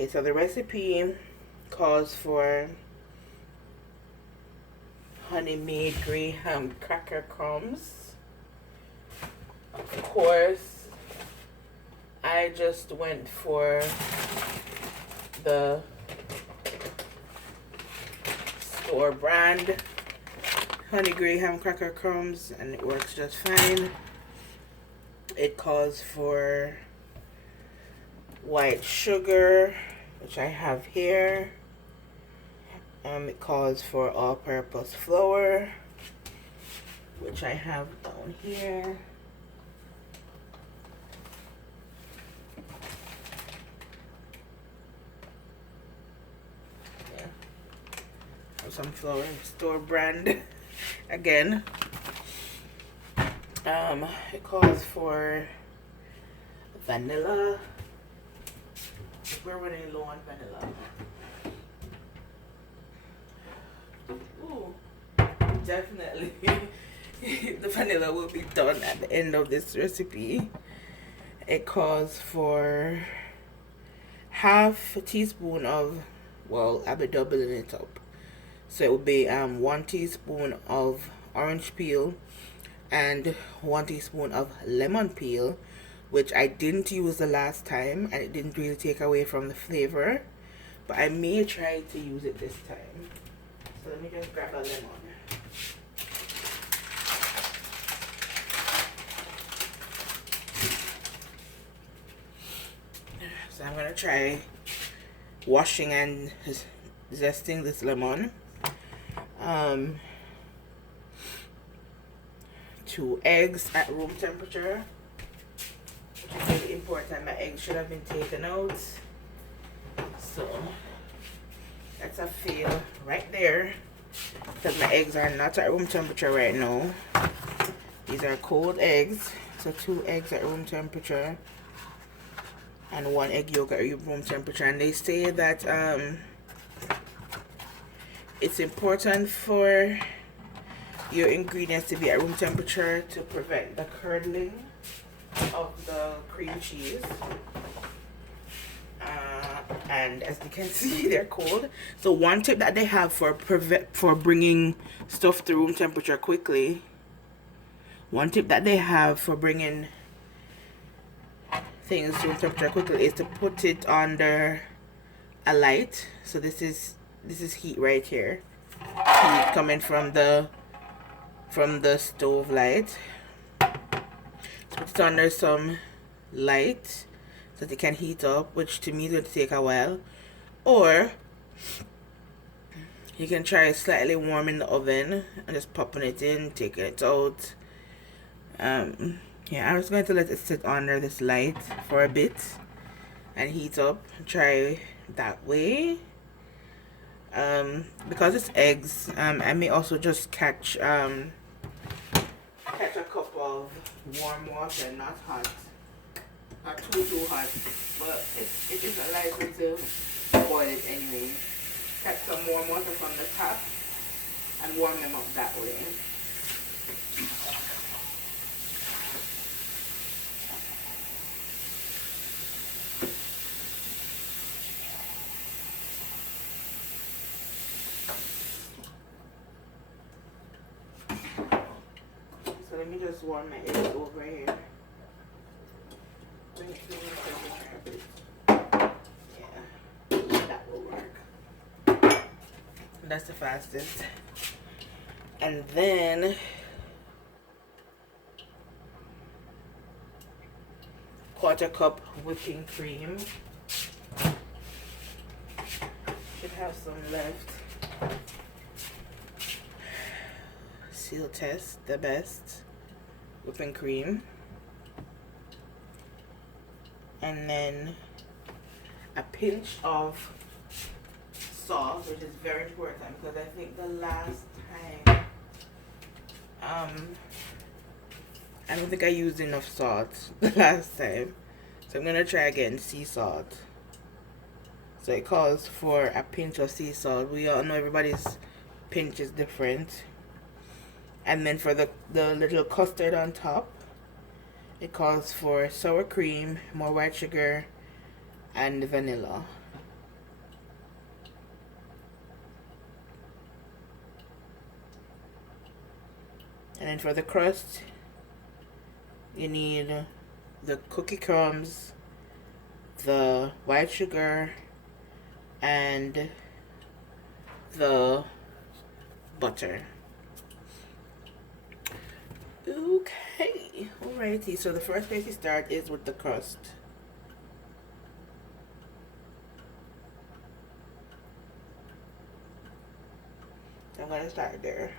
Okay, so the recipe calls for honey made graham cracker crumbs. Of course, I just went for the store brand honey graham cracker crumbs, and it works just fine. It calls for white sugar, which I have here. It calls for all-purpose flour, which I have down here. Yeah, have some flour, store brand again. It calls for vanilla. We're running low on vanilla. Ooh, definitely the vanilla will be done at the end of this recipe. It calls for half a teaspoon of, well, I'll be doubling it up. So it will be 1 teaspoon of orange peel and 1 teaspoon of lemon peel, which I didn't use the last time and it didn't really take away from the flavor, but I may try to use it this time. So let me just grab a lemon. So I'm gonna try washing and zesting this lemon. 2 eggs at room temperature, which is really important. My eggs should have been taken out, so that's a fail right there, because my eggs are not at room temperature right now. These are cold eggs, so 2 eggs at room temperature and 1 egg yolk at room temperature. And they say that it's important for your ingredients to be at room temperature to prevent the curdling of the cream cheese. And as you can see, they're cold. So one tip that they have for bringing stuff to room temperature quickly, one tip that they have for bringing things to room temperature quickly is to put it under a light. So this is heat right here, heat coming from the stove light. So put it under some light so that it can heat up, which to me is going to take a while. Or you can try slightly warm in the oven and just popping it in, taking it out. Yeah, I'm just going to let it sit under this light for a bit and heat up. Try that way. Because it's eggs, I may also just catch a cup of warm water, not hot, not too hot, but it isn't likely to boil it anyway. Catch some warm water from the top and warm them up that way. So let me just warm my eggs over here. Bring it to room temperature a bit. Yeah, that will work. That's the fastest. And then quarter cup whipping cream. Should have some left. Seal test, the best whipping cream. And then a pinch of salt, which is very important because I think the last time I don't think I used enough salt the last time, so I'm gonna try again. Sea salt. So it calls for a pinch of sea salt. We all know everybody's pinch is different. And then for the little custard on top, it calls for sour cream, more white sugar, and vanilla. And then for the crust, you need the cookie crumbs, the white sugar, and the butter. Okay, alrighty. So the first place you start is with the crust. So I'm gonna start there.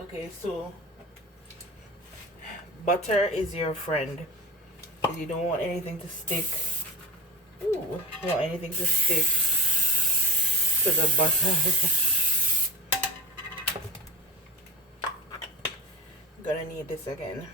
Okay, so butter is your friend because you don't want anything to stick. Ooh, you want anything to stick to the butter. Gonna need this again.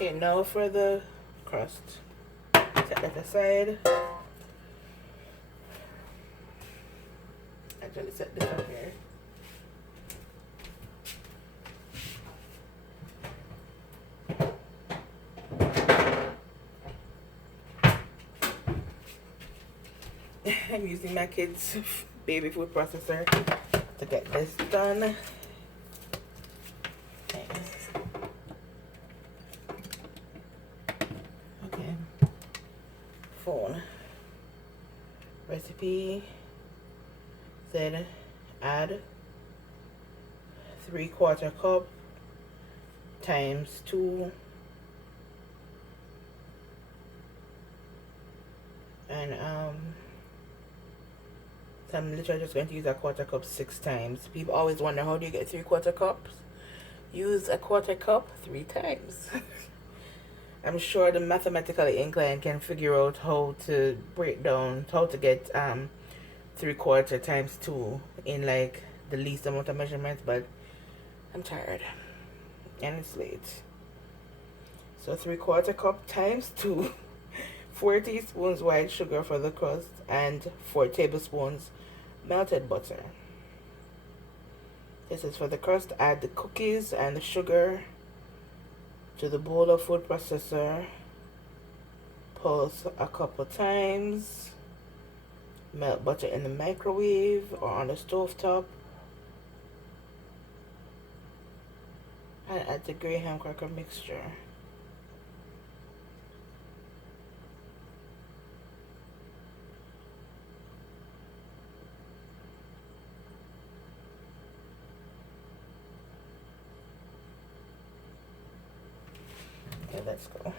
Okay, now for the crust. Set that aside. Actually, set this up here. I'm using my kids' baby food processor to get this done. Okay. Phone. Recipe said add 3/4 cup times 2 and so I'm literally just going to use a 1/4 cup 6 times. People always wonder, how do you get 3/4 cups? Use a 1/4 cup 3 times. I'm sure the mathematically inclined can figure out how to break down, how to get 3/4 times 2 in like the least amount of measurements, but I'm tired and it's late. So 3/4 cup times 2. 4 teaspoons white sugar for the crust and 4 tablespoons melted butter. This is for the crust. Add the cookies and the sugar to the bowl of food processor. Pulse a couple times. Melt butter in the microwave or on the stove top. And add the graham cracker mixture. Okay, let's go.